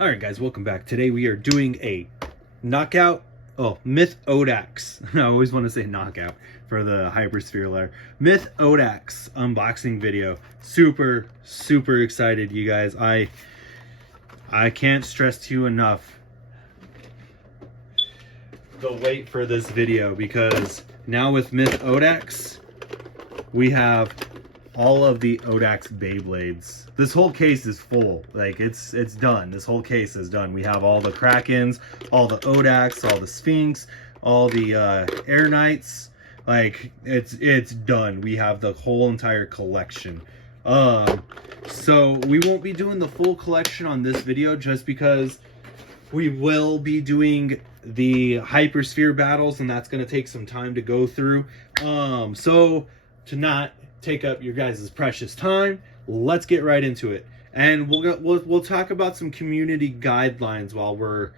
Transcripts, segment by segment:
Alright guys, welcome back. Today we are doing a Myth Odax. I always want to say knockout for the Hypersphere layer. Myth Odax unboxing video. Super excited, you guys. I can't stress to you enough the wait for this video, because now with Myth Odax we have all of the Odax Beyblades. This whole case is full. Like, it's done. This whole case is done. We have all the Krakens, all the Odax, all the Sphinx, all the Air Knights. Like, it's done. We have the whole entire collection. So we won't be doing the full collection on this video, just because we will be doing the Hypersphere battles, and that's going to take some time to go through. So to not take up your guys' precious time, let's get right into it. And we'll talk about some community guidelines while we're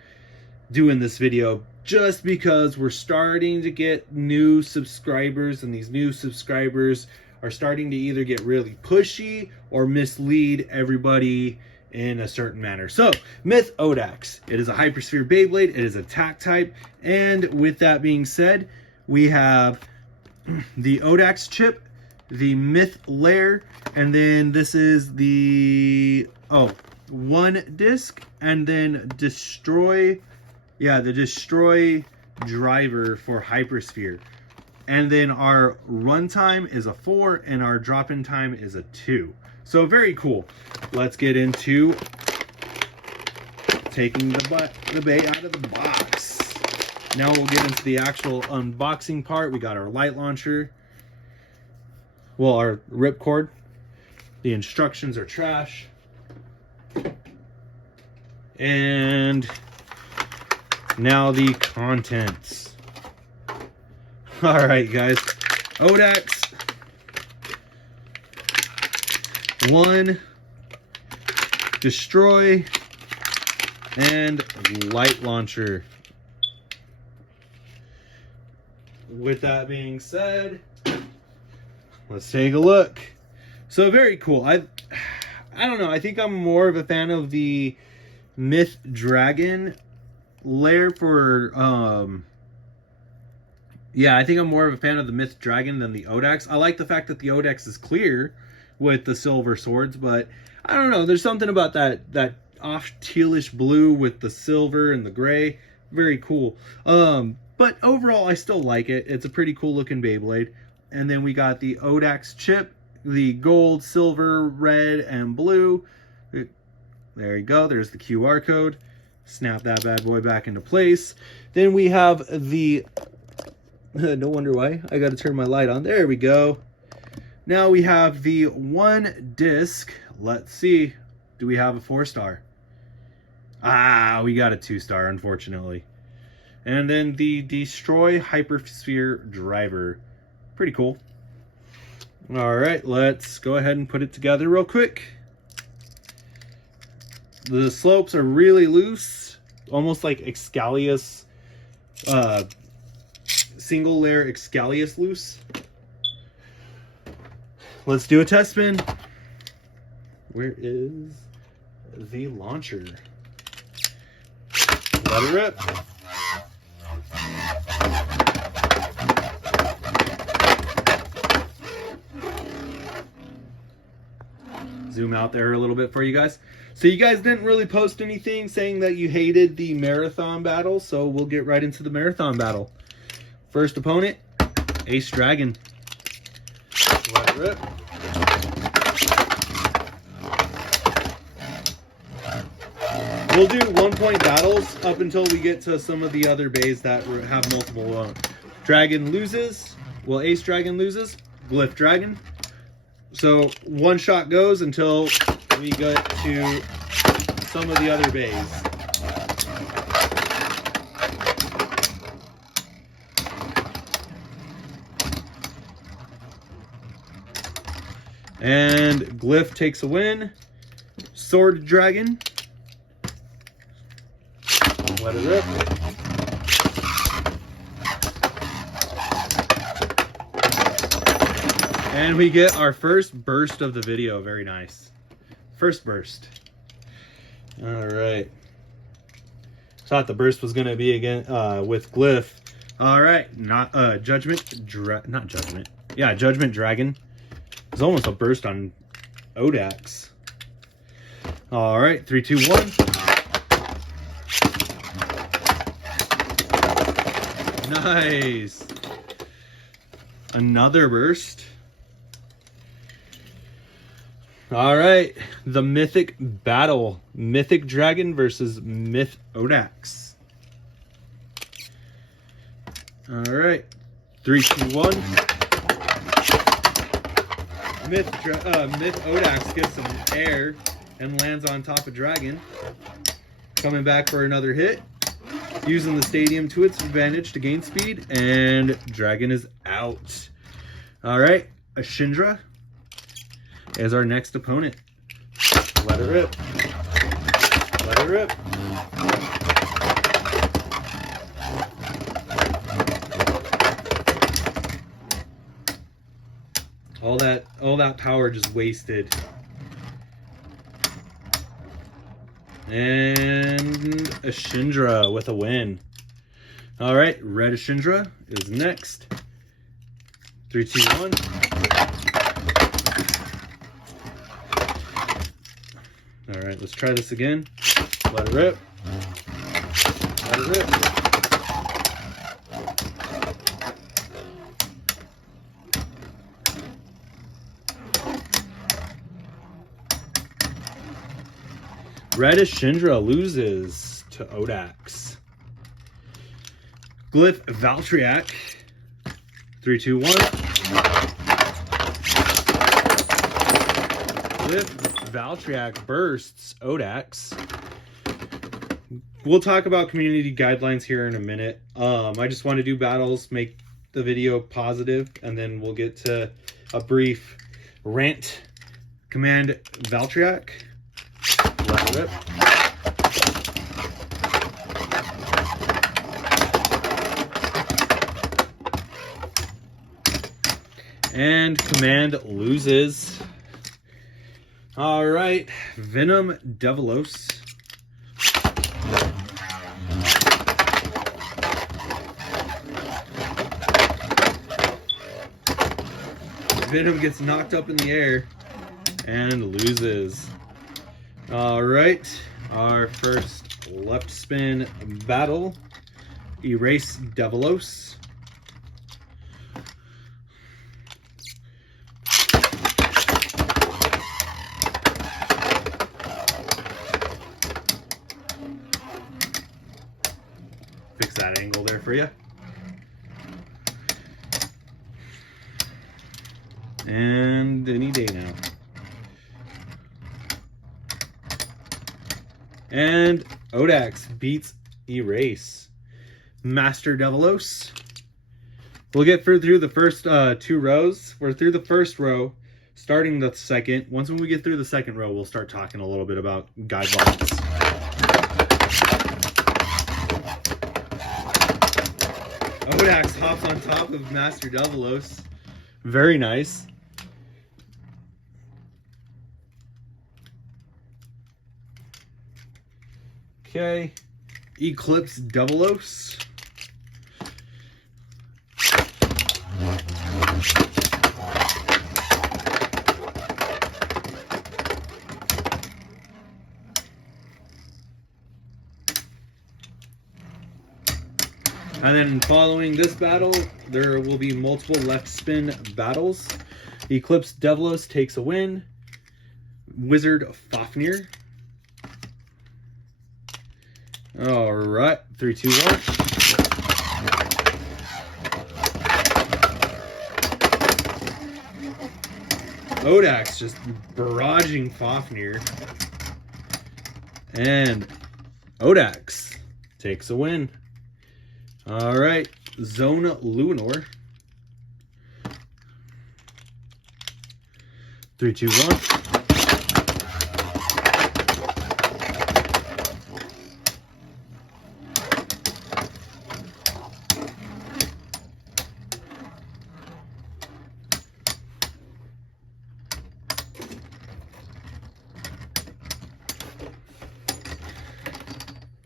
doing this video, just because we're starting to get new subscribers, and these new subscribers are starting to either get really pushy or mislead everybody in a certain manner. So, Myth Odax. It is a Hypersphere Beyblade. It is a attack type. And with that being said, we have the Odax chip, the Myth layer, and then this is the one disc, and then the destroy driver for Hypersphere. And then our runtime is a 4 and our drop-in time is a 2. So very cool. Let's get into taking the bait out of the box. Now we'll get into the actual unboxing part. We got our light launcher. Well, our ripcord. The instructions are trash. And now the contents. Alright guys. Odax. 1. Destroy. And light launcher. With that being said, let's take a look. So very cool. I don't know. I think I'm more of a fan of the Myth Dragon layer for I think I'm more of a fan of the Myth Dragon than the Odax. I like the fact that the Odax is clear with the silver swords, but I don't know. There's something about that off tealish blue with the silver and the gray. Very cool. But overall, I still like it. It's a pretty cool looking Beyblade. And then we got the Odax chip, the gold, silver, red, and blue. There you go. There's the QR code. Snap that bad boy back into place. Then we have the... no wonder why. I got to turn my light on. There we go. Now we have the one disc. Let's see. Do we have a 4-star? Ah, we got a 2-star, unfortunately. And then the Destroy Hypersphere driver. Pretty cool. All right, let's go ahead and put it together real quick. The slopes are really loose, almost like Excalius, single layer Excalius loose. Let's do a test spin. Where is the launcher? Let it rip. Zoom out there a little bit for you guys. So you guys didn't really post anything saying that you hated the marathon battle, so we'll get right into the marathon battle. First opponent, Ace Dragon. Let it rip. We'll do 1-point battles up until we get to some of the other bays that have multiple. Dragon loses. Well, Ace Dragon loses. Glyph Dragon. So one shot goes until we get to some of the other bays. And Glyph takes a win. Sword Dragon. Let it rip. And we get our first burst of the video. Very nice. First burst. All right. Thought the burst was gonna be again with Glyph. All right, not Judgment Dragon. It's almost a burst on Odax. All right, 3, 2, 1. Nice. Another burst. All right, the Mythic Battle. Mythic Dragon versus Myth Odax. All right, 3, 2, 1. Myth Odax gets some air and lands on top of Dragon. Coming back for another hit. Using the stadium to its advantage to gain speed, and Dragon is out. All right, Ashindra is our next opponent. Let it rip. Let it rip. All that power just wasted. And Ashindra with a win. All right, Red Ashindra is next. 3, 2, 1. All right, let's try this again. Let it rip. Let it rip. Red Ashindra loses to Odax. Glyph Valtryek. 3, 2, 1. Glyph Valtryek bursts Odax. We'll talk about community guidelines here in a minute. I just want to do battles, make the video positive, and then we'll get to a brief rant. Command Valtryek. Let it rip. And Command loses. All right, Venom Devilos. Venom gets knocked up in the air and loses. All right, our first left spin battle, Erase Devilos. Fix that angle there for you. And any day now. And Odax beats Erase. Master Devilos. We'll get through the first 2 rows. We're through the first row, starting the second. Once we get through the second row, we'll start talking a little bit about guidelines. Odax hops on top of Master Devilos. Very nice. Okay, Eclipse Devilos. And then following this battle, there will be multiple left spin battles. Eclipse Devilos takes a win. Wizard Fafnir. All right, 3, 2, 1. Odax just barraging Fafnir. And Odax takes a win. All right, Zone Luinor. 3, 2, 1.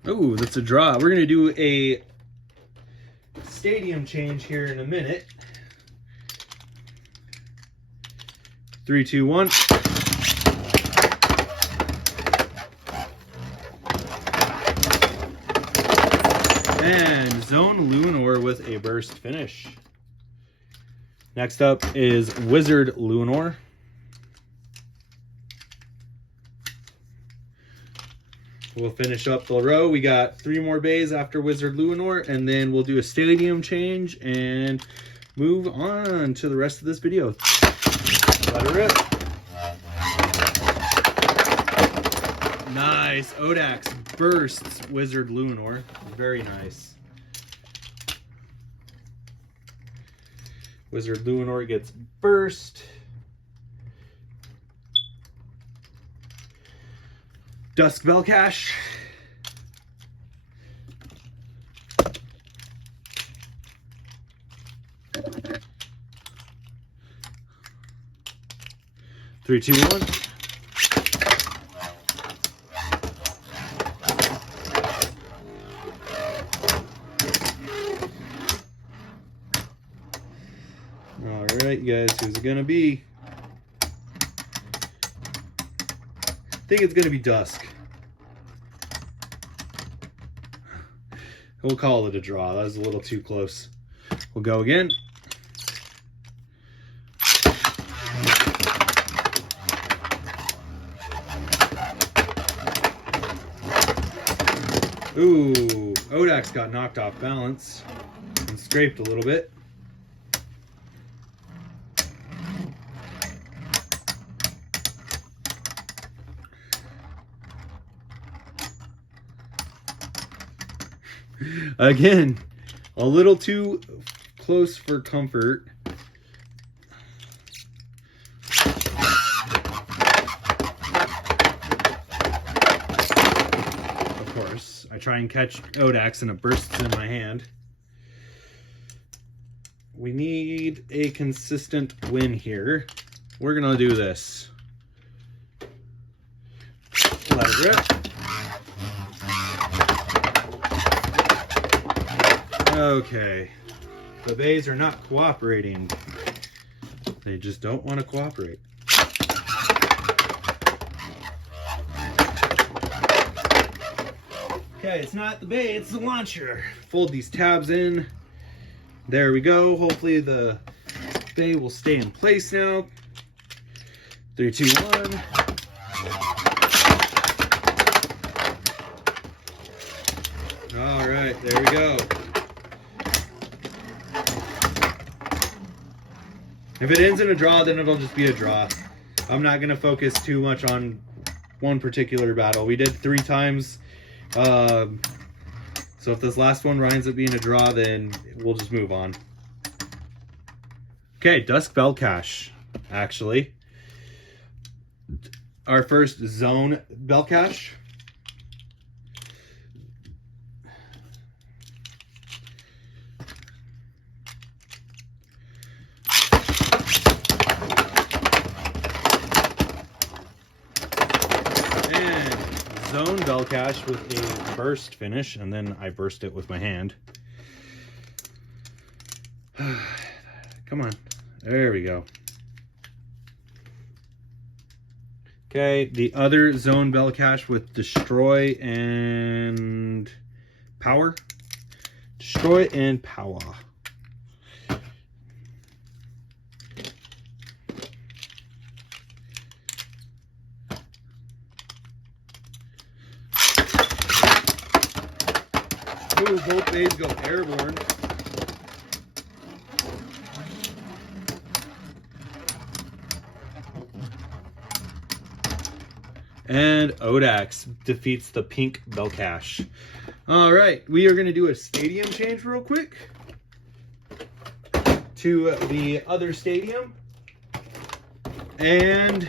Oh, that's a draw. We're gonna do a stadium change here in a minute. 3, 2, 1. And Zone Luinor with a burst finish. Next up is Wizard Luinor. We'll finish up the row. We got 3 more bays after Wizard Luinor, and then we'll do a stadium change and move on to the rest of this video. Let it rip. Nice. Odax bursts Wizard Luinor. Very nice. Wizard Luinor gets burst. Dusk Belcash. Three, two, one. All right, guys, who's it gonna be? I think it's gonna be Dusk. We'll call it a draw. That was a little too close. We'll go again. Ooh, Odax got knocked off balance and scraped a little bit. Again, a little too close for comfort. Of course, I try and catch Odax and it bursts in my hand. We need a consistent win here. We're gonna do this. Let it rip. Okay, the bays are not cooperating. They just don't want to cooperate. Okay, it's not the bay, it's the launcher. Fold these tabs in. There we go. Hopefully the bay will stay in place now. 3, 2, 1. All right, there we go. If it ends in a draw, then it'll just be a draw. I'm not going to focus too much on one particular battle. We did 3 times. So if this last one winds up being a draw, then we'll just move on. Okay, Dusk Belcash, actually. Our first Zone Belcash. Zone Belcash with a burst finish, and then I burst it with my hand. Come on. There we go. Okay, the other Zone Belcash with Destroy and Power. Destroy and Power. Ooh, both bays go airborne. And Odax defeats the pink Belcash. All right, we are going to do a stadium change real quick to the other stadium. And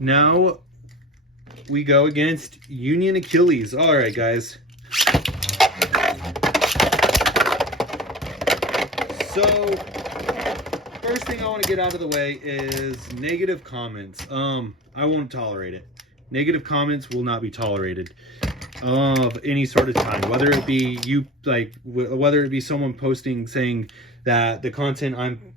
now we go against Union Achilles. All right, guys. So, first thing I want to get out of the way is negative comments. I won't tolerate it. Negative comments will not be tolerated. of any sort of time, whether it be you, like, whether it be someone posting saying that the content I'm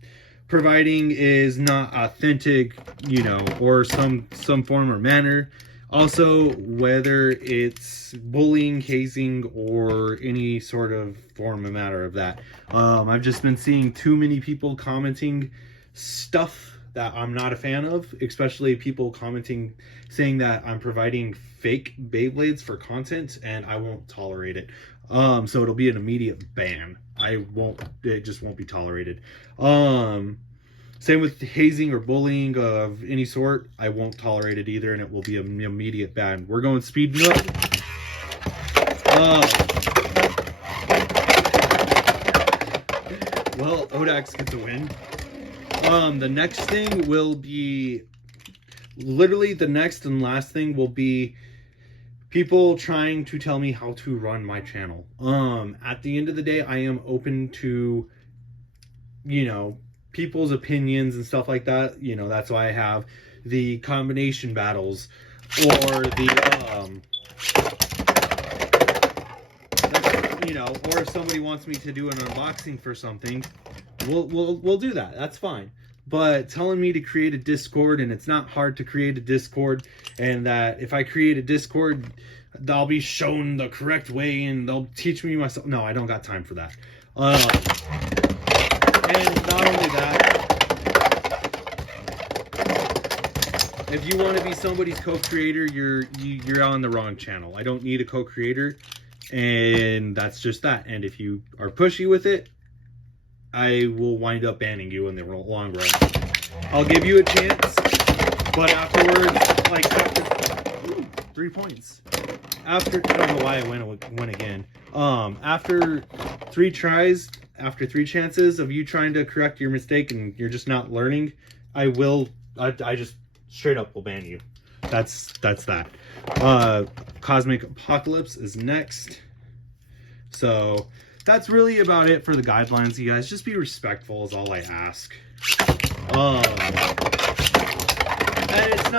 providing is not authentic, you know, or some form or manner. Also, whether it's bullying, hazing, or any sort of form or matter of that. I've just been seeing too many people commenting stuff that I'm not a fan of, especially people commenting saying that I'm providing fake Beyblades for content, and I won't tolerate it. So it'll be an immediate ban. It just won't be tolerated. Same with hazing or bullying of any sort. I won't tolerate it either, and it will be an immediate ban. We're going speeding up. Well, Odax gets a win. The next thing will be, literally the next and last thing will be people trying to tell me how to run my channel. At the end of the day, I am open to, you know, people's opinions and stuff like that. You know, that's why I have the combination battles, or the you know, or if somebody wants me to do an unboxing for something, we'll do that. That's fine. But telling me to create a Discord, and it's not hard to create a Discord, and that if I create a Discord, I'll be shown the correct way and they'll teach me myself. No, I don't got time for that. And not only that, if you want to be somebody's co-creator, you're on the wrong channel. I don't need a co-creator, and that's just that. And if you are pushy with it, I will wind up banning you in the long run. I'll give you a chance, but afterwards, like after 3 points. After, I don't know why I went again. After 3 tries, after 3 chances of you trying to correct your mistake and you're just not learning, I just straight up will ban you. That's that. Cosmic Apocalypse is next. So that's really about it for the guidelines, you guys. Just be respectful is all I ask. And it's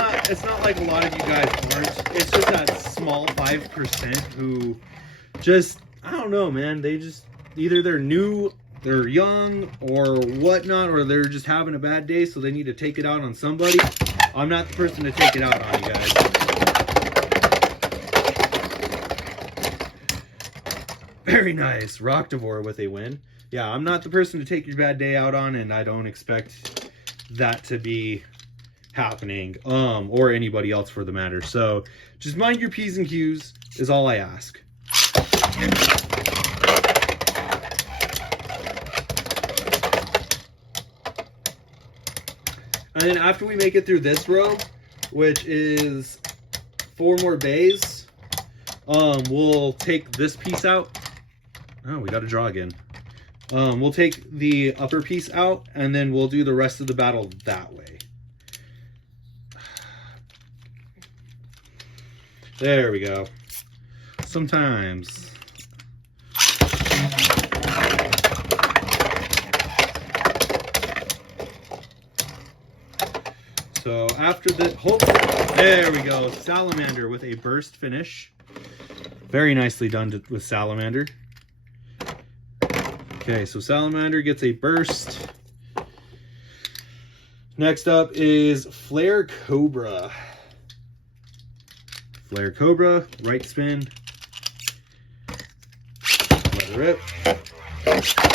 not like a lot of you guys aren't. It's just that small 5% who just, I don't know, man. They just, either they're new, they're young, or whatnot, or they're just having a bad day, so they need to take it out on somebody. I'm not the person to take it out on, you guys. Very nice. Rocktivore with a win. Yeah, I'm not the person to take your bad day out on, and I don't expect that to be happening, or anybody else for the matter. So just mind your P's and Q's is all I ask. And then after we make it through this row, which is 4 more bays, we'll take this piece out. Oh, we got to draw again. We'll take the upper piece out, and then we'll do the rest of the battle that way. There we go. Sometimes. So after the there we go. Salamander with a burst finish. Very nicely done with Salamander. Okay, so Salamander gets a burst. Next up is Flare Cobra. Flare Cobra, right spin. Let it rip. Let it rip.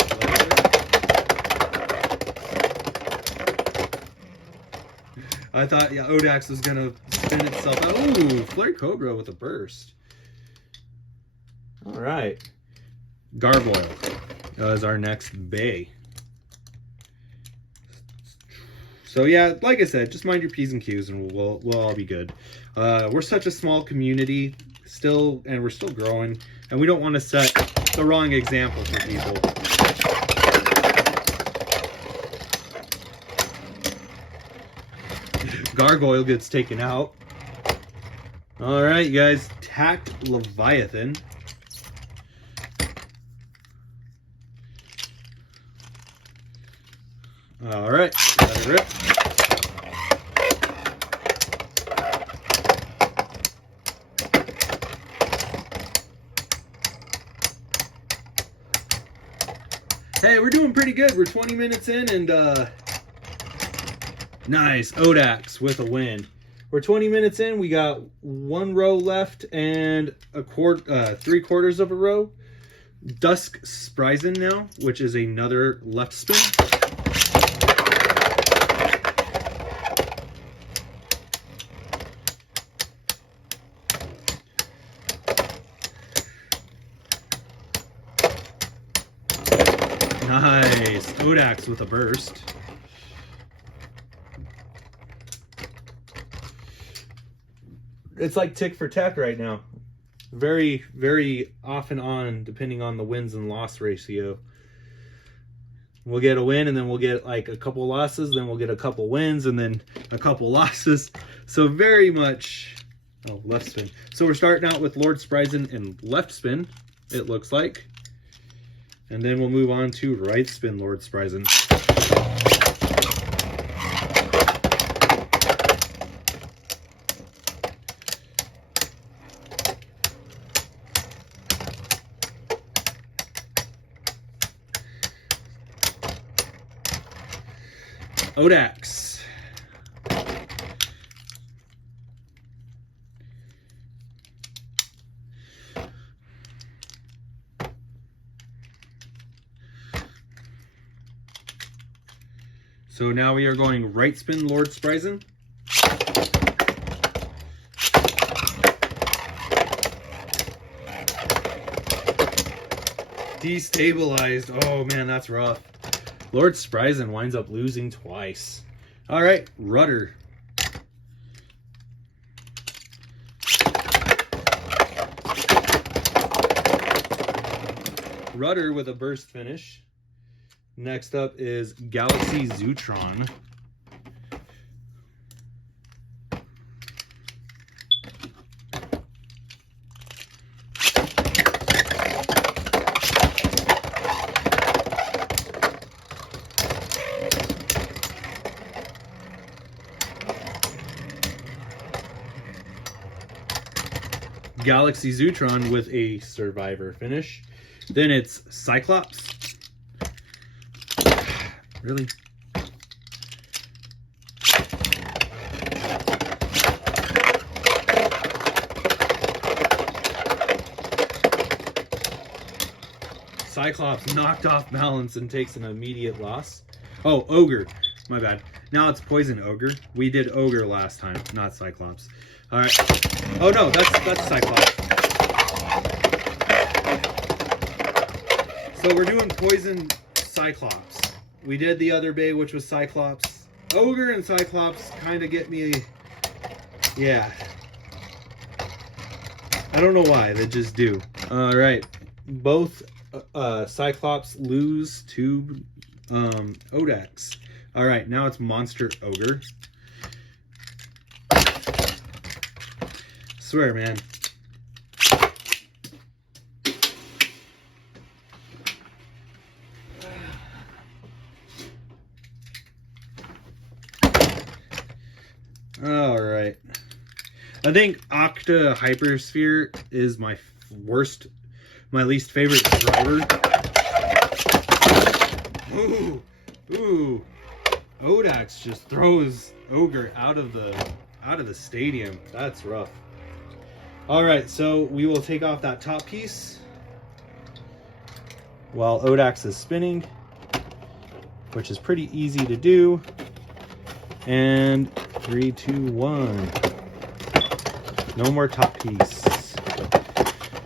I thought, yeah, Odax was gonna spin itself out. Ooh, Flare Cobra with a burst. All right. Gargoyle is our next bay. So yeah, like I said, just mind your P's and Q's and we'll all be good. We're such a small community still, and we're still growing, and we don't want to set the wrong example for people. Gargoyle gets taken out. All right, you guys, Tact Leviathan. All right, let it rip. Hey, we're doing pretty good. We're 20 minutes in, and nice. Odax with a win. We're 20 minutes in. We got 1 row left and a 3/4 of a row. Dusk Spryzen now, which is another left spin. Nice. Odax with a burst. It's like tick for tack right now. Very, very off and on, depending on the wins and loss ratio. We'll get a win, and then we'll get like a couple losses, then we'll get a couple wins, and then a couple losses. So very much... Oh, left spin. So we're starting out with Lord Spryzen and left spin, it looks like. And then we'll move on to right spin Lord Spryzen. Odax. So now we are going right spin Lord Spryzen. Destabilized. Oh man, that's rough. Lord Spryzen winds up losing twice. All right, rudder. Rudder with a burst finish. Next up is Galaxy Zootron. Galaxy Zootron with a survivor finish. Then it's Cyclops. Really? Cyclops knocked off balance and takes an immediate loss. Oh, Ogre. My bad. Now it's Poison Ogre. We did Ogre last time, not Cyclops. All right. Oh no, that's Cyclops. So we're doing Poison Cyclops. We did the other bay, which was Cyclops. Ogre and Cyclops kind of get me... Yeah. I don't know why, they just do. Alright. Both Cyclops lose to Odax. Alright, now it's Monster Ogre. Swear, man. All right. I think Octa Hypersphere is my least favorite driver. Ooh. Odax just throws Ogre out of the stadium. That's rough. All right, so we will take off that top piece while Odax is spinning, which is pretty easy to do. And 3, 2, 1. No more top piece.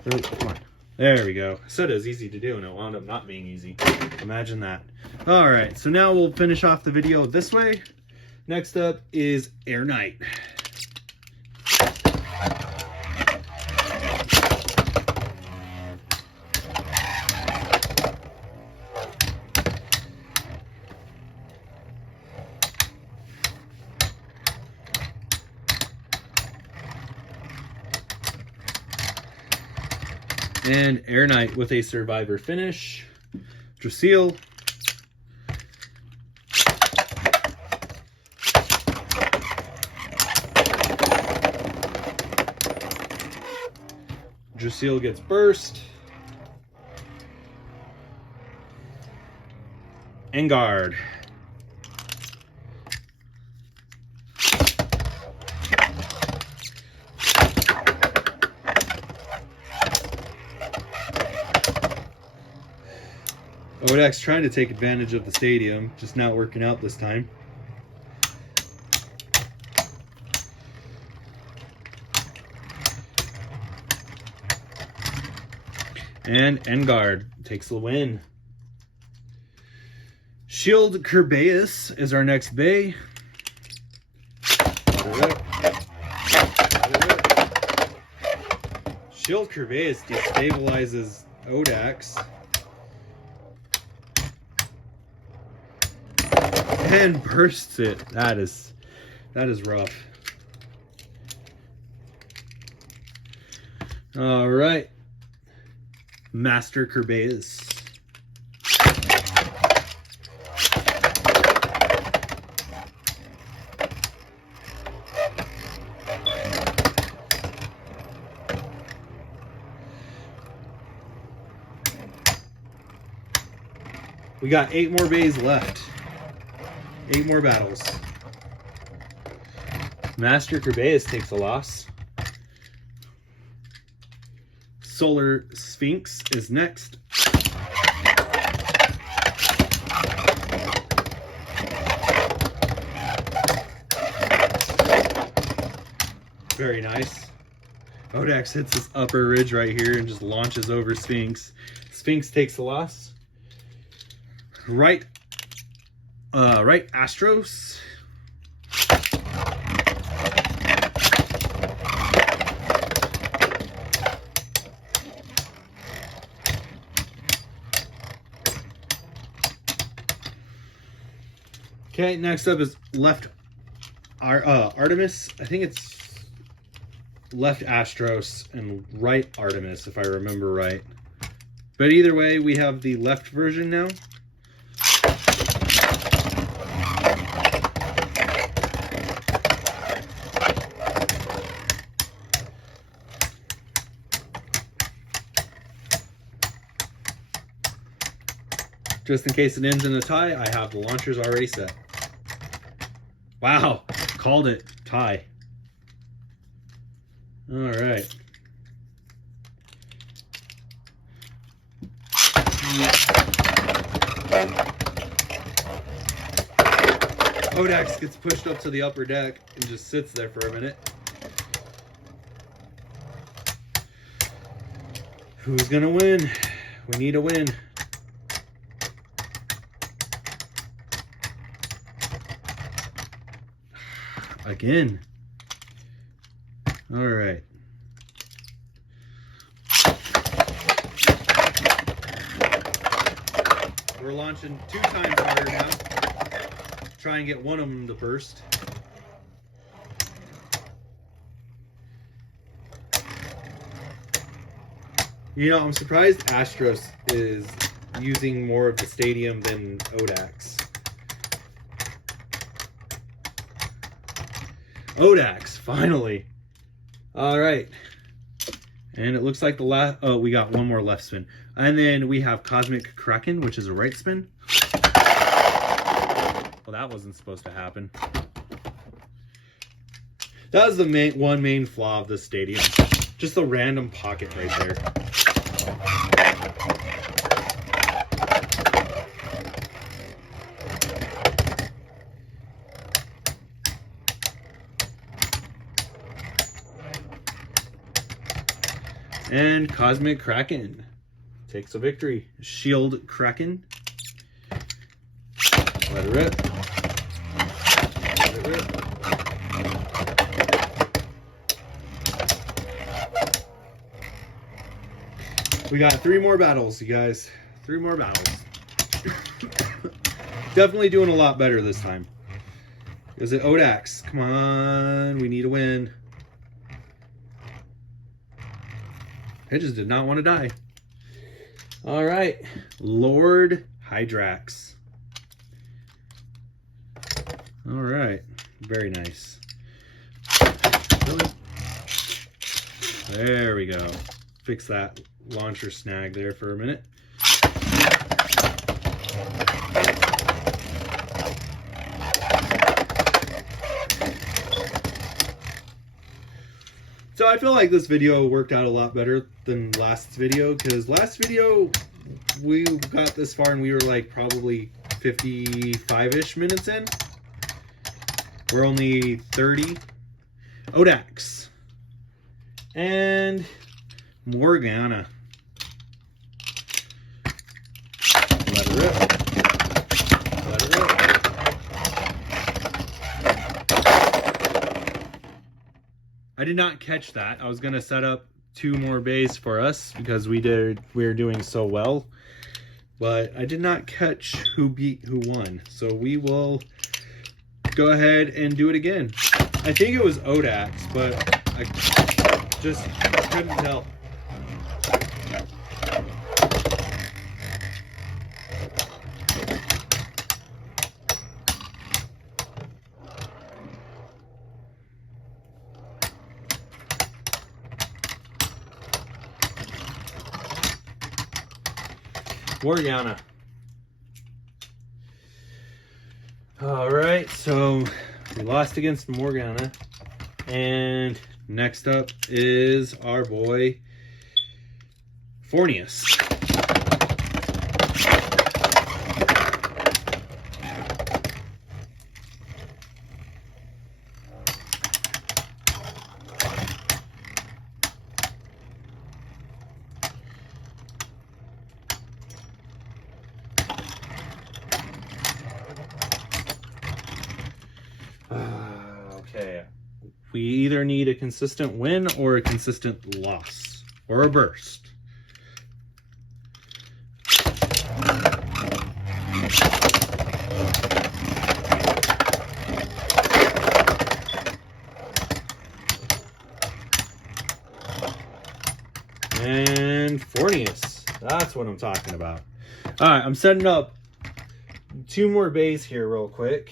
Really, come on. There we go. I said it was easy to do, and it wound up not being easy. Imagine that. All right, so now we'll finish off the video this way. Next up is Air Knight. And Air Knight with a survivor finish. Drasil. Drasil gets burst. Engard. Odax trying to take advantage of the stadium, just not working out this time. And Engard takes the win. Shield Kerbeus is our next bay. Shield Kerbeus destabilizes Odax. And bursts it. That is rough. All right. Master Kerbeus. We got 8 more bays left. 8 more battles. Master Kerbeus takes a loss. Solar Sphinx is next. Very nice. Odax hits this upper ridge right here and just launches over Sphinx. Sphinx takes the loss. Right Astros. Okay, next up is left Artemis. I think it's left Astros and right Artemis, if I remember right. But either way, we have the left version now. Just in case it ends in a tie, I have the launchers already set. Wow, called it. Tie. All right. Odax gets pushed up to the upper deck and just sits there for a minute. Who's gonna win? We need a win. Again. All right. We're launching 2 times harder now. Try and get one of them to burst. You know, I'm surprised Astros is using more of the stadium than Odax. Odax, finally. All right. And it looks like the last, oh, we got one more left spin. And then we have Cosmic Kraken, which is a right spin. Well, that wasn't supposed to happen. That was the main flaw of this stadium. Just a random pocket right there. And Cosmic Kraken takes a victory. Shield Kraken. Let it rip. Let it rip. We got 3 more battles, you guys. 3 more battles. Definitely doing a lot better this time. Is it Odax? Come on, we need a win. It just did not want to die. All right, Lord Hydrax. All right, very nice. There we go. Fix that launcher snag there for a minute. So I feel like this video worked out a lot better than last video, because last video we got this far and we were like probably 55-ish minutes in. We're only 30. Odax and Morgana. Let it rip. Let it rip. I did not catch that. I was gonna set up 2 more bays for us because we were doing so well, but I did not catch who beat who won. So we will go ahead and do it again. I think it was Odax, but I just couldn't tell. Morgana. All right, so we lost against Morgana, and next up is our boy Fornius. Okay, we either need a consistent win or a consistent loss, or a burst. And Fornius, that's what I'm talking about. All right, I'm setting up 2 more bays here real quick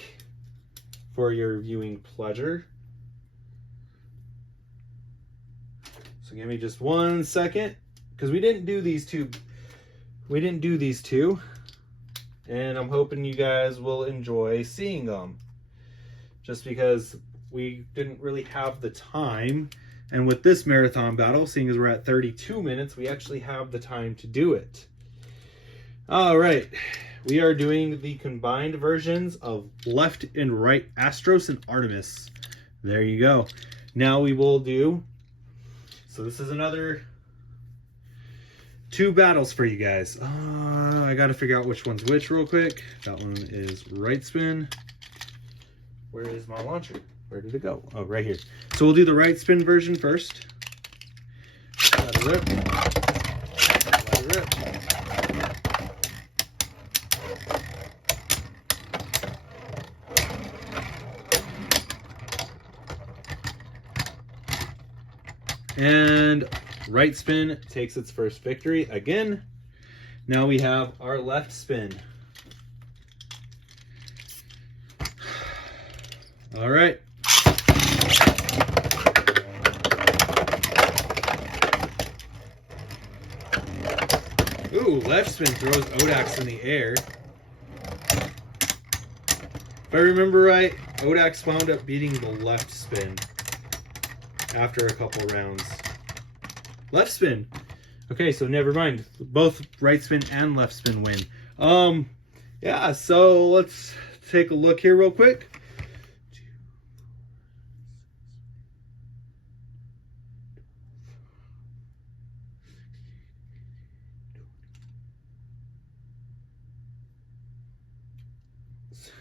for your viewing pleasure. So give me just 1 second, because we didn't do these two. And I'm hoping you guys will enjoy seeing them, just because we didn't really have the time. And with this marathon battle, seeing as we're at 32 minutes, we actually have the time to do it. All right. We are doing the combined versions of left and right Astros and Artemis. There you go. Now we will do, so this is another 2 battles for you guys. I got to figure out which one's which real quick. That one is right spin. Where is my launcher? Where did it go? Oh, right here. So we'll do the right spin version first. Let it rip. Let it rip. And right spin takes its first victory again. Now we have our left spin. All right. Ooh, left spin throws Odax in the air. If I remember right, Odax wound up beating the left spin after a couple rounds. Left spin. Okay, so never mind. Both right spin and left spin win. Yeah, so let's take a look here real quick.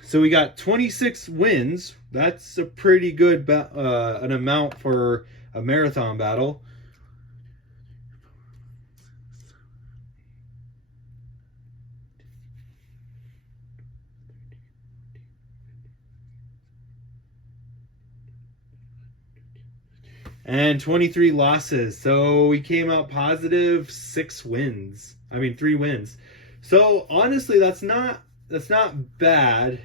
So we got 26 wins. That's a pretty good an amount for a marathon battle. And 23 losses. So we came out positive 3 wins. So honestly, that's not bad.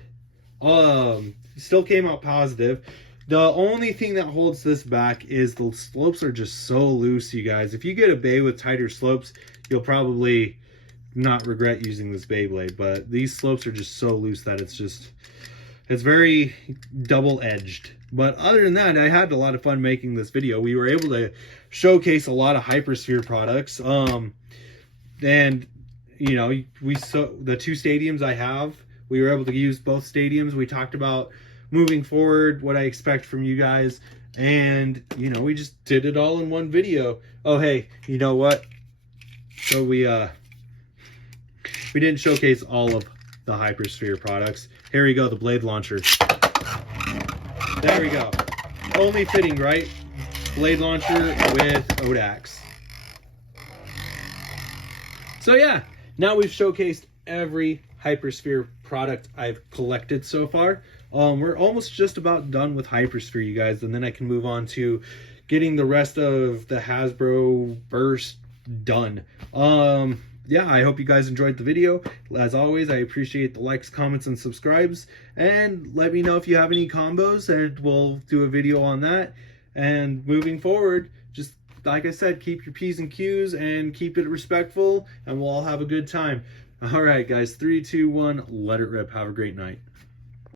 Still came out positive. The only thing that holds this back is the slopes are just so loose, you guys. If you get a bay with tighter slopes, you'll probably not regret using this Beyblade, but these slopes are just so loose that it's It's very double-edged. But other than that, I had a lot of fun making this video. We were able to showcase a lot of Hypersphere products. And, you know, the 2 stadiums I have, we were able to use both stadiums. We talked about moving forward, what I expect from you guys. And, you know, we just did it all in one video. Oh, hey, you know what? So we didn't showcase all of the Hypersphere products. Here we go, the blade launcher. There we go. Only fitting, right? Blade launcher with Odax. So yeah, now we've showcased every Hypersphere product I've collected so far. We're almost just about done with Hypersphere, you guys, and then I can move on to getting the rest of the Hasbro burst done. Yeah, I hope you guys enjoyed the video. As always, I appreciate the likes, comments, and subscribes. And let me know if you have any combos, and we'll do a video on that. And moving forward, just like I said, keep your P's and Q's and keep it respectful, and we'll all have a good time. All right, guys, 3, 2, 1, let it rip. Have a great night.